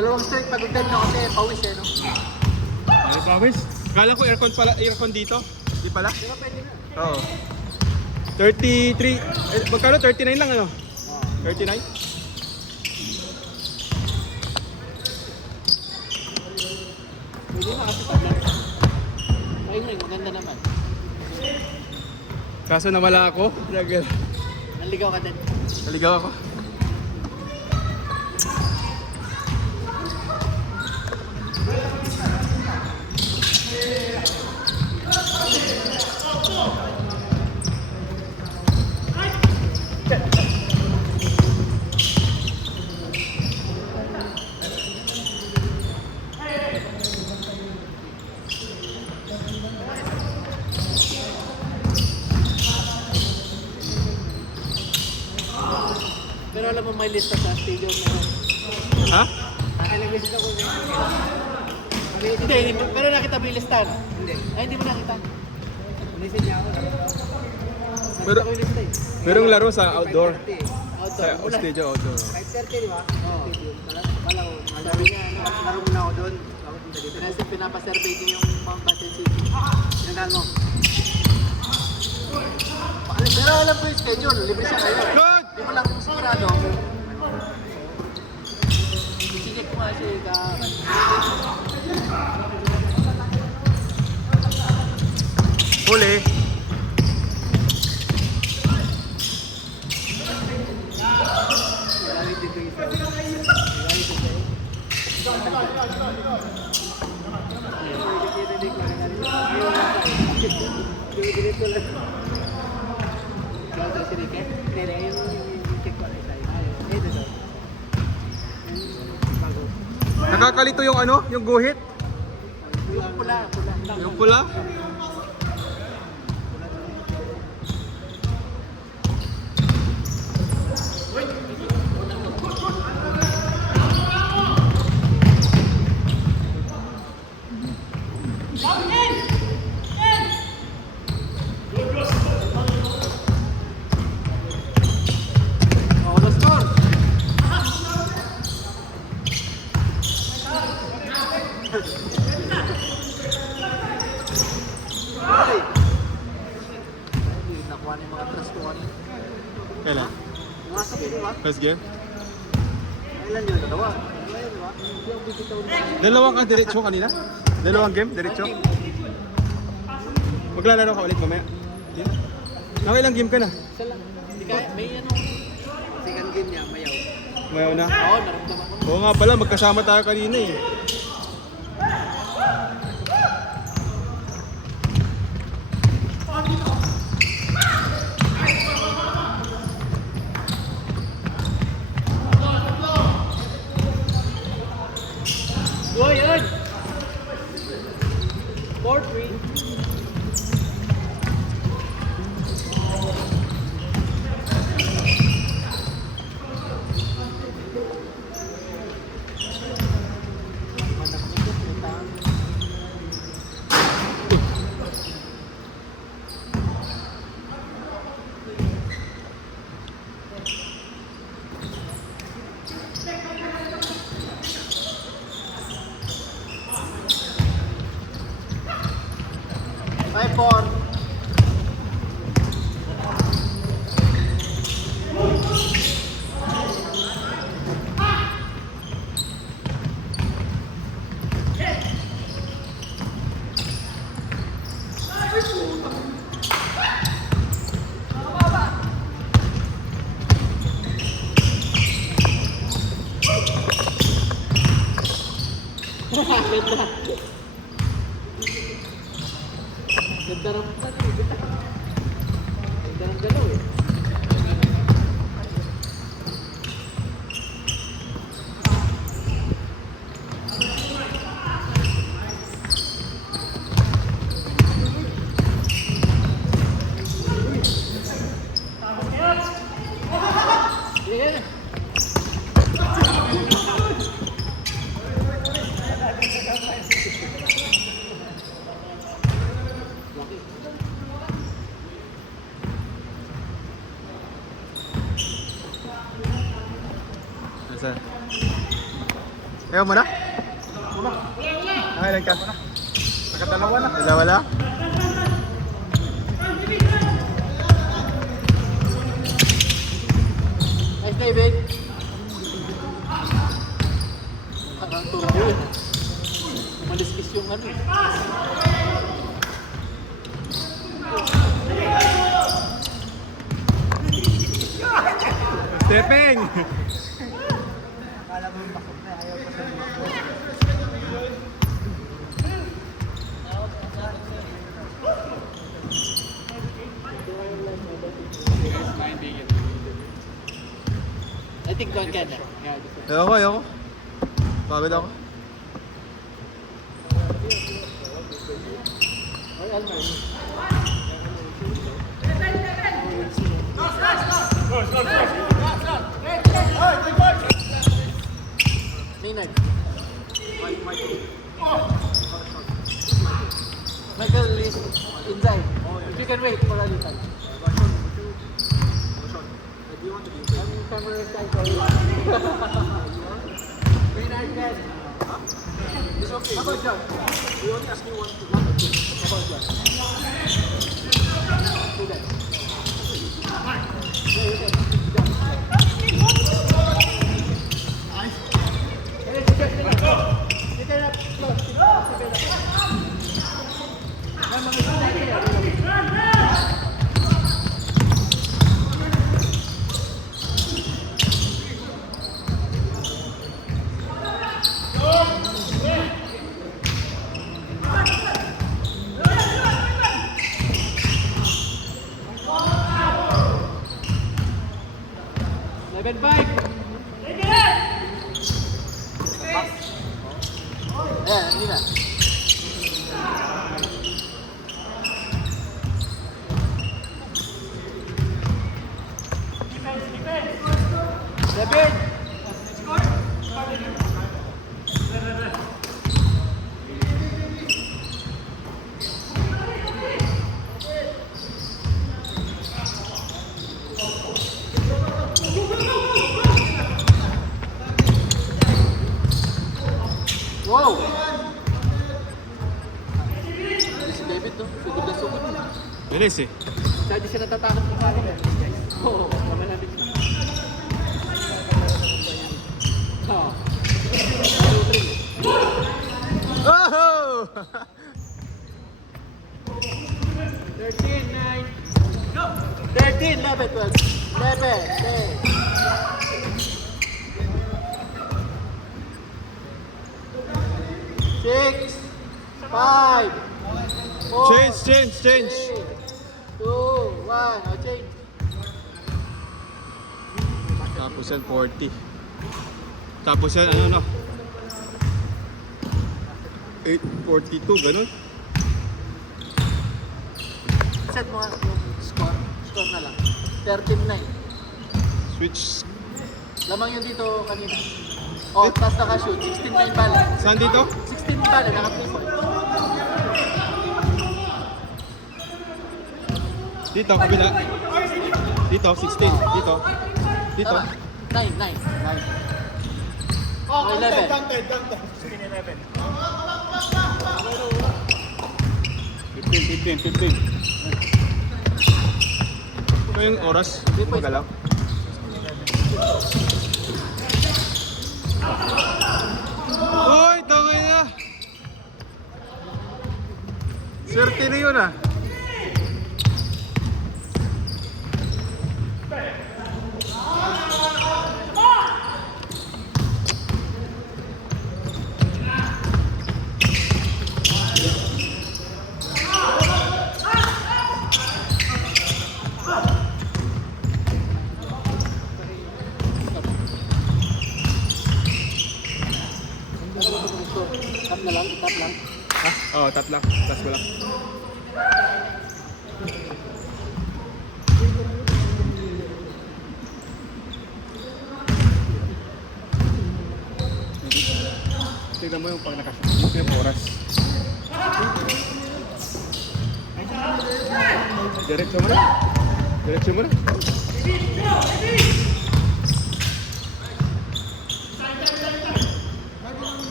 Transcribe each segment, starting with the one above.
Dalawang straight pagod na kasi pawis eh, no? Ay, pawis. Kala ko aircon pala, aircon dito. Di pala? Di ba pwede na? Oo. 33, magkano? 39 lang ano? 39? Pwede na kasi pag ring, maganda naman. Kaso nawala ako. Naligaw ka din. Naligaw ako. Pero alam mo may lista sa stadium na yun. Ha? Nakalag-lista ko na. Hindi, pero nakita mo yung listahan? Hindi. Ay, hindi mo nakita. Nisin niya ako. Pero- Nakita ko yung lista eh. Merong laro sa outdoor. Sa Outdoor. stadium outdoor. 5:30 di ba? Oo. Kala ko, sabi niya, laro muna ako doon. Kasi pinapasurvey niya yung Mount Battle City. Sinandaan mo. Pero alam ko yung schedule, libre siya kayo. Good! Hindi mo lang sigurado. Isinik mo kasi ka... Huli. Nakakalito yung ano? Yung guhit? Yung pula. Yung pula? Oh, the score! Ay! Nakuha na yung mga trust ko kanina. Kailan? Pumasok yun, di ba? First game? Kailan yun? Dalawa. Dalawa yun, di ba? Hindi ako bibitaw na. Dalawang ka diretso kanina? Dalawang game? Diretso? Maglalaro ka ulit mamaya? Hindi na. Nakailang game ka na? Isa lang. Hindi kaya, may ano. Second game niya, mayaw. Mayaw na? Oo, naramdaman ko. Oo nga pala, magkasama tayo kanina eh. Go, yun! 4-3. Five, four. Ganda. Ganda ng ganda ng galaw eh. Yeah. Nasaan? Ayaw mo na? Nakailan ka? Nakadalawa na. Dalawa lang? Nice, David. Parang turbo yun. Maliskis yung ano. Stepping! Akala mo yung bakot na, ayaw pa sa I think don't get that. Yeah, Ayoko. Pagod ako. Maynard. Michael is inside. If you can wait for a little. I'm camera side. Maynard, guys. It's okay. How about John? We only ask you one to one. How about John? Do that. Hindi na. David! Wow! Si David to, sugod na sugod. Bilis eh. Dahil di siya natatakot sa akin eh. Oo, naman natin siya. Oo. 2-3. Oh! 13, 9. Go! 13, 11, 12. 11, 10. 6, 5, 4, Change. 2, 1. O, change. Tapos yan, 40. Tapos yan, ano no? 8:42, ganun. Set mo nga yung score. Score na lang. 13-9. Switch. Lamang yun dito kanina. O, tapos nakashoot. 16-9 pala. Saan dito? 16 pala, naka 3 points. Dito, kabila. Dito, 16. Dito. Dito. Tama. 9. O, 11. 15. Ito yung oras. Magalaw. Hoy, tangay na. Swerte na yun ah. Tap na lang, tap lang. Ha? Oo, tatla. Tapos wala. Tignan mo yung pag nakashoot. Yung oras. Diretso mo na.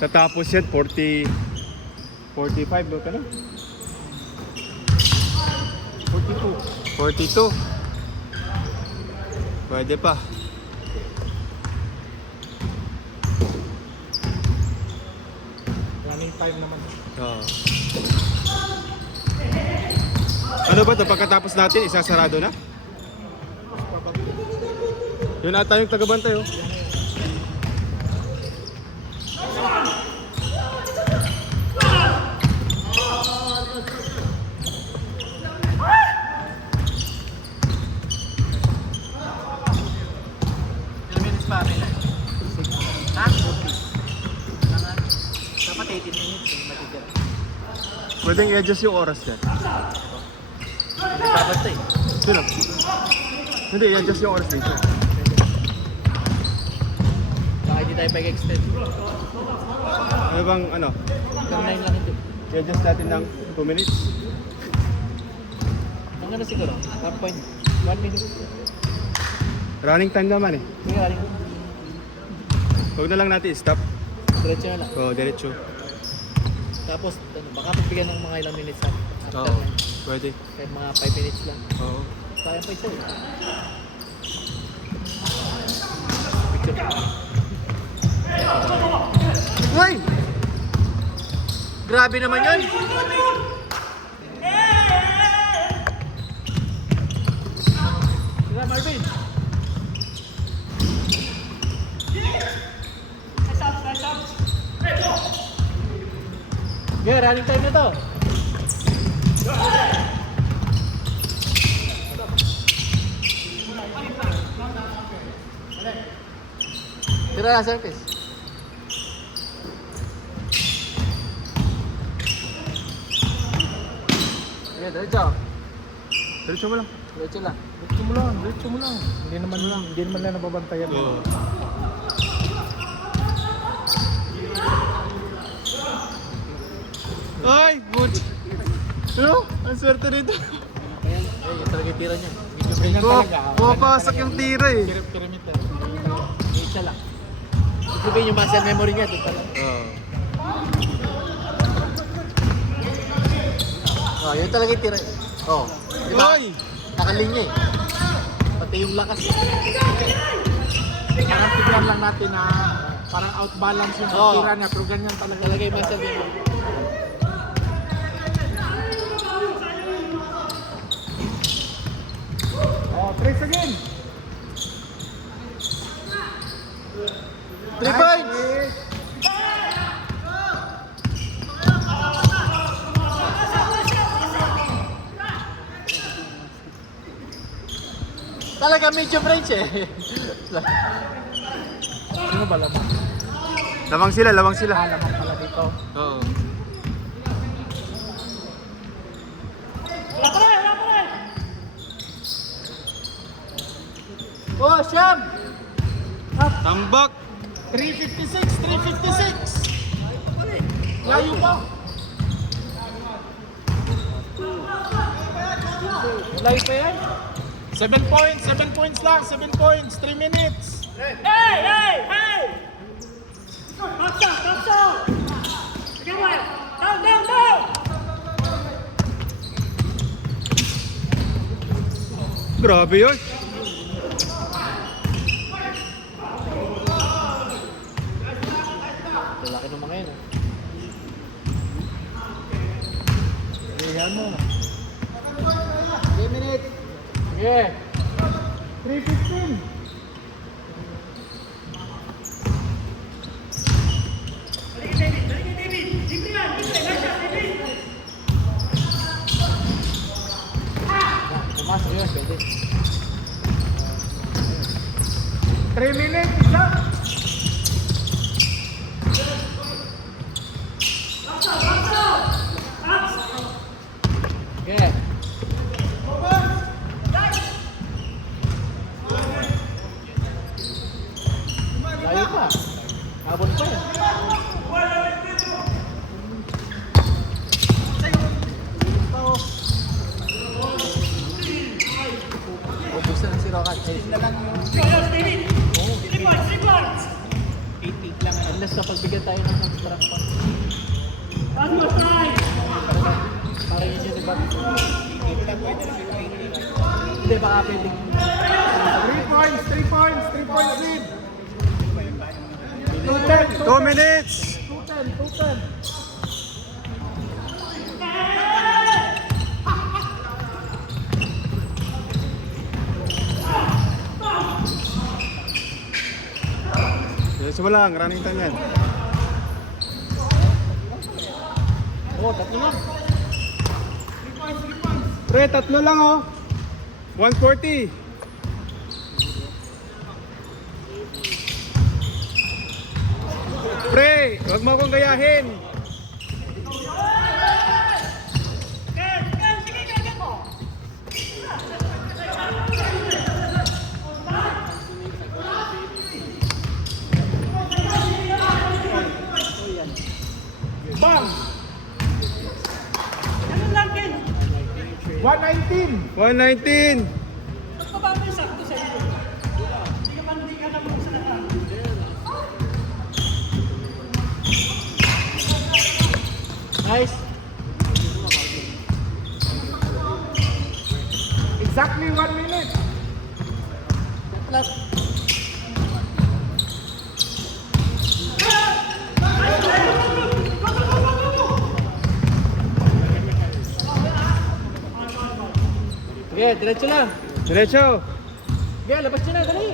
Sa tapos yan, 40... 45 ba ka na? 42. 42. Pwede pa. Running time naman. Oo. Ano ba ito? Pagkatapos natin, isasarado na? Yun ata yung tagabantay, oh. Ilang minutes pa rin? Ha? Dapat 18 minutes. Matitira. Pwedeng i-adjust yung oras yan. Hindi dapat ito eh. Sino? Hindi, i-adjust yung oras dito. Baka hindi tayo pag-extend. Ano bang, ano? Hanggang 9 lang ito. I-adjust natin ng 2 minutes? Ang ano siguro? Half point. 1 minute. Running time naman eh. Sige, aling. Huwag na lang natin i-stop. Diretso na lang. Oo, diretso. Tapos, ano, baka pagbigyan ng mga ilang minutes after Oo, nine. pwede. Kahit mga 5 minutes lang. Oo. Kaya pa isa eh. Picture. Uy! Grabe naman yun! Tira, Marvin! Yeah, running time na to. Tira na, surface. Yeah, diretso. Diretso mo lang. Diretso lang. Diretso mo lang. Diretso mo lang. Hindi naman lang nababantayan. Oo. Ay, good. Ano? Ang swerte nito. Ayan, yung talaga yung tira niya. Medyo ganyan Oh, talaga. pumapasok yung tira eh. Pyramid. Isa lang. Ibig yung muscle memory niya, doon pala. Oo. Oh, yun talaga yung tira. Oh, di ba? Ay! Nakalinya eh. Pati yung lakas. Parang tignan lang natin na parang outbalance yung Oo. tira niya, pero ganyan talaga. Talaga yung muscle memory. Oh, trace again. 3 points! Talaga medium range eh. Sino ba lamang? Lamang sila, lamang sila. Lamang pala dito. Oo. Oh, Siyam! Tambak! 356! 356! Layo pa. Layo pa yan? 7 points! 7 points lang! 7 points! 3 minutes! Grabe yun. Lalaki ng mga yun ah. Iyan mo. 3 minutes! Sige! 315! Pumasok yun, pwede. 3 minutes! Isa! Sige! strap pa. Parang yun yun, di ba? Hindi, baka pwedeng. 3 points, 3 points, 3 points lead. 2 minutes! 2-10. Diretso mo lang, running time yan. Oo, tatlo lang. Pre, tatlo lang oh. 140. Pre, huwag mo akong gayahin. Bang! 119. 119. Nice. Exactly 1 minute. Sige, diretso lang. Diretso. Sige, labas nyo na, dali.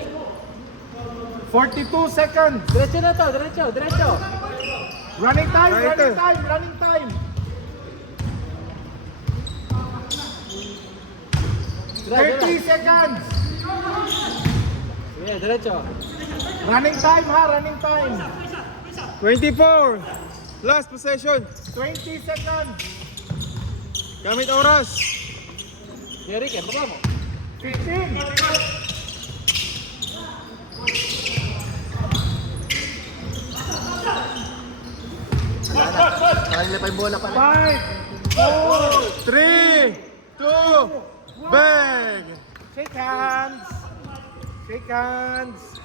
42 seconds. Diretso na to, diretso. Running time, Right. running time. Diretso 30 seconds. Sige, diretso. Running time ha, running time. 24. Last possession. 20 seconds. Gamit oras. Jerry, kaya baka mo. 15. Parang nila pa yung bola pala. 5, 3, 2, bang! shake hands.